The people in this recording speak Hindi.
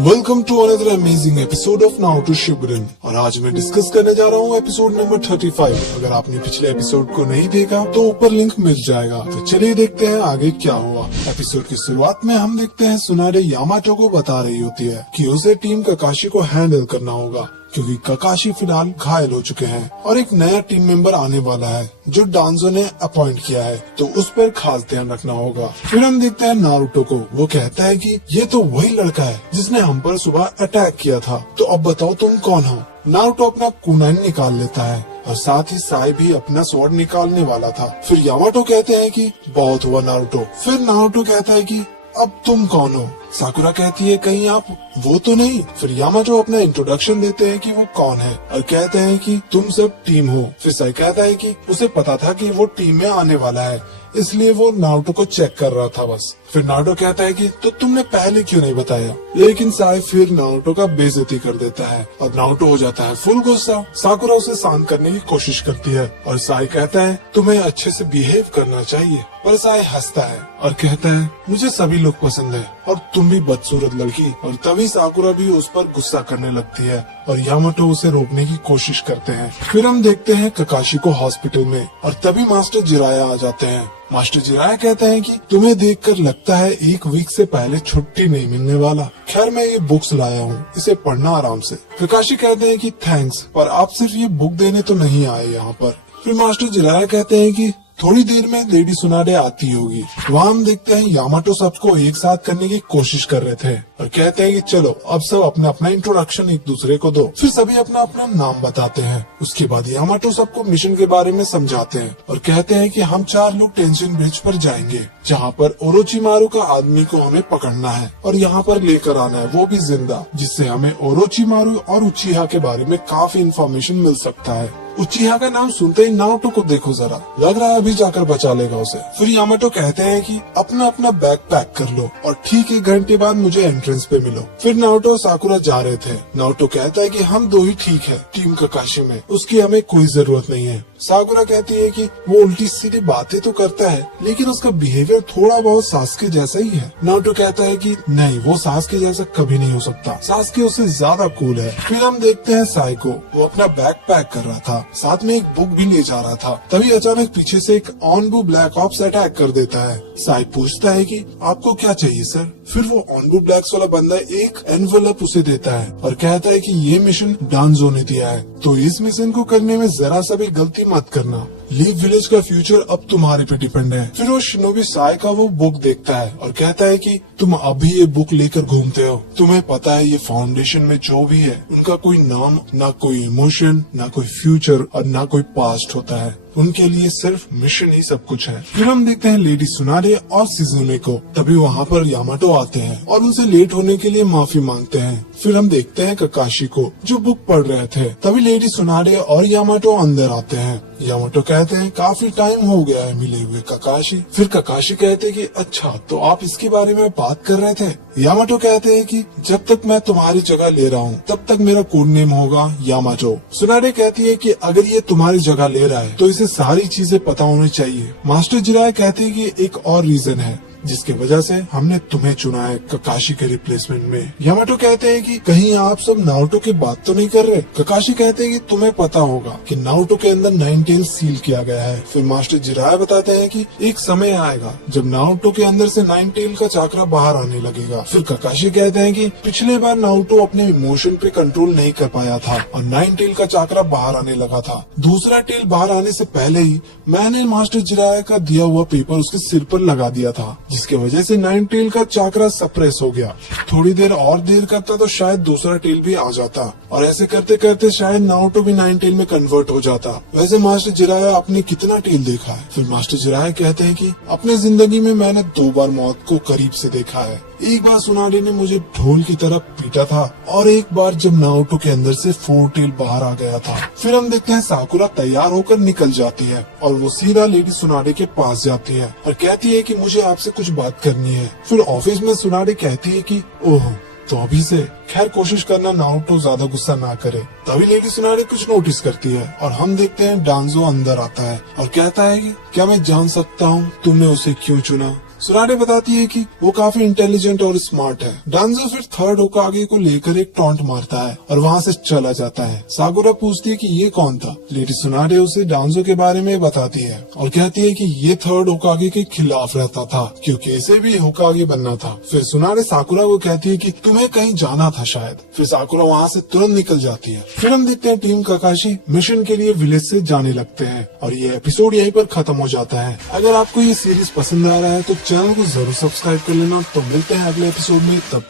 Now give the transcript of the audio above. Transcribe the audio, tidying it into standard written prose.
Welcome to another amazing episode of Naruto Shippuden. और आज मैं डिस्कस करने जा रहा हूँ एपिसोड नंबर 35। अगर आपने पिछले एपिसोड को नहीं देखा तो ऊपर लिंक मिल जाएगा। तो चलिए देखते हैं आगे क्या हुआ। एपिसोड की शुरुआत में हम देखते हैं सुनारे यामाटो को बता रही होती है कि उसे टीम ककाशी को हैंडल करना होगा क्योंकि ककाशी फिलहाल घायल हो चुके हैं और एक नया टीम मेंबर आने वाला है जो डांजो ने अपॉइंट किया है, तो उस पर खास ध्यान रखना होगा। फिर हम देखते हैं नारुतो को। वो कहता है कि ये तो वही लड़का है जिसने हम पर सुबह अटैक किया था, तो अब बताओ तुम कौन हो। नारुतो अपना कुनाइन निकाल लेता है और साथ ही साई भी अपना स्वॉर्ड निकालने वाला था। फिर यामाटो कहते हैं कि बहुत हुआ नारुतो। फिर नारुतो कहता है कि अब तुम कौन हो। साकुरा कहती है कहीं आप वो तो नहीं। फिर यामाटो अपना इंट्रोडक्शन देते हैं कि वो कौन है और कहते हैं कि तुम सब टीम हो। फिर साई कहता है कि उसे पता था कि वो टीम में आने वाला है, इसलिए वो नारुतो को चेक कर रहा था बस। फिर नारुतो कहता है कि तो तुमने पहले क्यों नहीं बताया। लेकिन साई फिर नारुतो का बेइज्जती कर देता है और नारुतो हो जाता है फुल गुस्सा। साकुरा उसे शांत करने की कोशिश करती है और साई कहता है तुम्हें अच्छे से बिहेव करना चाहिए। पर साई हंसता है और कहता है मुझे सभी लोग पसंद है और तुम भी बदसूरत लड़की। और तभी साकुरा भी उस पर गुस्सा करने लगती है और यामाटो उसे रोकने की कोशिश करते हैं। फिर हम देखते हैं ककाशी को हॉस्पिटल में और तभी मास्टर जिराया आ जाते हैं। मास्टर जिराया कहते हैं कि तुम्हें देखकर लगता है एक वीक से पहले छुट्टी नहीं मिलने वाला। खैर मैं ये बुक्स लाया हूँ, इसे पढ़ना आराम से। ककाशी कहते हैं कि थैंक्स, पर आप सिर्फ ये बुक देने तो नहीं आए यहाँ पर। फिर मास्टर जिराया कहते हैं कि थोड़ी देर में लेडी सुनाडे आती होगी। वहाँ हम देखते हैं यामाटो सबको एक साथ करने की कोशिश कर रहे थे और कहते हैं कि चलो अब सब अपना अपना इंट्रोडक्शन एक दूसरे को दो। फिर सभी अपना अपना नाम बताते हैं। उसके बाद यामाटो सबको मिशन के बारे में समझाते हैं और कहते हैं कि हम 4 लोग टेंशन ब्रिज पर जाएंगे जहाँ पर ओरोचिमारू का आदमी को हमें पकड़ना है और यहाँ पर लेकर आना है, वो भी जिंदा, जिससे हमें ओरोचिमारू और उचिहा के बारे में काफी इंफॉर्मेशन मिल सकता है। उचिहा का नाम सुनते ही नारुतो को देखो जरा, लग रहा है अभी जाकर बचा लेगा उसे। फिर यामाटो कहते हैं कि अपना अपना बैग पैक कर लो और ठीक 1 घंटे बाद मुझे एंट्रेंस पे मिलो। फिर नारुतो और साकुरा जा रहे थे। नारुतो कहता है कि हम 2 ही ठीक है टीम ककाशी में, उसकी हमें कोई जरूरत नहीं है। साकुरा कहती है कि वो उल्टी सीधी बातें तो करता है लेकिन उसका बिहेवियर थोड़ा बहुत सासके जैसा ही है। नारुतो कहता है कि नहीं, वो सासके जैसा कभी नहीं हो सकता, सासके उससे ज्यादा कूल है। फिर हम देखते हैं साई को। वो अपना बैग पैक कर रहा था, साथ में एक बुक भी ले जा रहा था। तभी अचानक पीछे से एक ऑनबू ब्लैक ऑप्स अटैक कर देता है। साई पूछता है कि आपको क्या चाहिए सर। फिर वो ऑनबू ब्लैक्स वाला बंदा एक एनवेलप उसे देता है और कहता है कि ये मिशन डांजो ने दिया है, तो इस मिशन को करने में जरा सा भी गलती मत करना। लीव विलेज का फ्यूचर अब तुम्हारे पे डिपेंड है। फिर वो शिनोबी साई का वो बुक देखता है और कहता है कि तुम अभी ये बुक लेकर घूमते हो, तुम्हें पता है ये फाउंडेशन में जो भी है उनका कोई नाम, ना कोई इमोशन, ना कोई फ्यूचर और ना कोई पास्ट होता है, उनके लिए सिर्फ मिशन ही सब कुछ है। फिर हम देखते हैं लेडी सुनारे और सिजुने को। तभी वहाँ पर यामाटो आते हैं और उनसे लेट होने के लिए माफी मांगते हैं। फिर हम देखते हैं ककाशी को जो बुक पढ़ रहे थे। तभी लेडी सुनारे और यामाटो अंदर आते हैं। यामाटो कहते हैं काफी टाइम हो गया है मिले हुए ककाशी। फिर ककाशी कहते हैं कि अच्छा तो आप इसके बारे में बात कर रहे थे। यामाटो कहते हैं कि जब तक मैं तुम्हारी जगह ले रहा हूँ तब तक मेरा कोड नेम होगा यामाटो। सुनारे कहती है कि अगर ये तुम्हारी जगह ले रहा है तो इसे सारी चीजें पता होनी चाहिए। मास्टर जिराय कहते हैं कि एक और रीजन है जिसकी वजह से हमने तुम्हें चुना है ककाशी के रिप्लेसमेंट में। यामाटो कहते हैं कि कहीं आप सब नारुतो की बात तो नहीं कर रहे। ककाशी कहते हैं कि तुम्हें पता होगा कि नारुतो के अंदर 9 टेल सील किया गया है। फिर मास्टर जिराया बताते हैं कि एक समय आएगा जब नारुतो के अंदर से 9 टेल का चाकरा बाहर आने लगेगा। फिर ककाशी कहते हैं कि पिछले बार नारुतो अपने इमोशन पे कंट्रोल नहीं कर पाया था और 9 टेल का चाकरा बाहर आने लगा था। दूसरा टेल बाहर आने से पहले ही मैंने मास्टर जिराया का दिया हुआ पेपर उसके सिर पर लगा दिया था, जिसके वजह से 9 टेल का चाकरा सप्रेस हो गया। थोड़ी देर और देर करता तो शायद दूसरा टेल भी आ जाता और ऐसे करते करते शायद नारुतो भी 9 टेल में कन्वर्ट हो जाता। वैसे मास्टर जिराया आपने कितना टेल देखा है। फिर मास्टर जिराया कहते हैं कि अपने जिंदगी में मैंने 2 बार मौत को करीब से देखा है। एक बार सुनाडे ने मुझे ढोल की तरह पीटा था और एक बार जब नारुतो के अंदर से 4 टेल बाहर आ गया था। फिर हम देखते हैं साकुरा तैयार होकर निकल जाती है और वो सीधा लेडी सुनाडे के पास जाती है और कहती है कि मुझे आपसे कुछ बात करनी है। फिर ऑफिस में सुनाडे कहती है कि ओह तो अभी से खैर कोशिश करना नारुतो ज्यादा गुस्सा ना करे। तभी लेडी सुनाडे कुछ नोटिस करती है और हम देखते हैं डांजो अंदर आता है और कहता है कि क्या मैं जान सकता हूँ तुमने उसे क्यों चुना। सुनारे बताती है कि वो काफी इंटेलिजेंट और स्मार्ट है। डांजो फिर थर्ड होकागे को लेकर एक टॉन्ट मारता है और वहाँ से चला जाता है। साकुरा पूछती है कि ये कौन था। लेडी सुनारे उसे डांजो के बारे में बताती है और कहती है कि ये थर्ड होकागे के खिलाफ रहता था क्योंकि इसे भी होकागे बनना था। फिर सुनारे साकुरा को कहती है कि तुम्हें कहीं जाना था शायद। फिर साकुरा वहाँ से तुरंत निकल जाती है। फिर हम देखते हैं टीम काकाशी मिशन के लिए विलेज से जाने लगते हैं और ये एपिसोड यहीं पर खत्म हो जाता है। अगर आपको ये सीरीज पसंद आ रहा है तो चैनल को जरूर सब्सक्राइब कर लेना। तो मिलते हैं अगले एपिसोड में, तब तक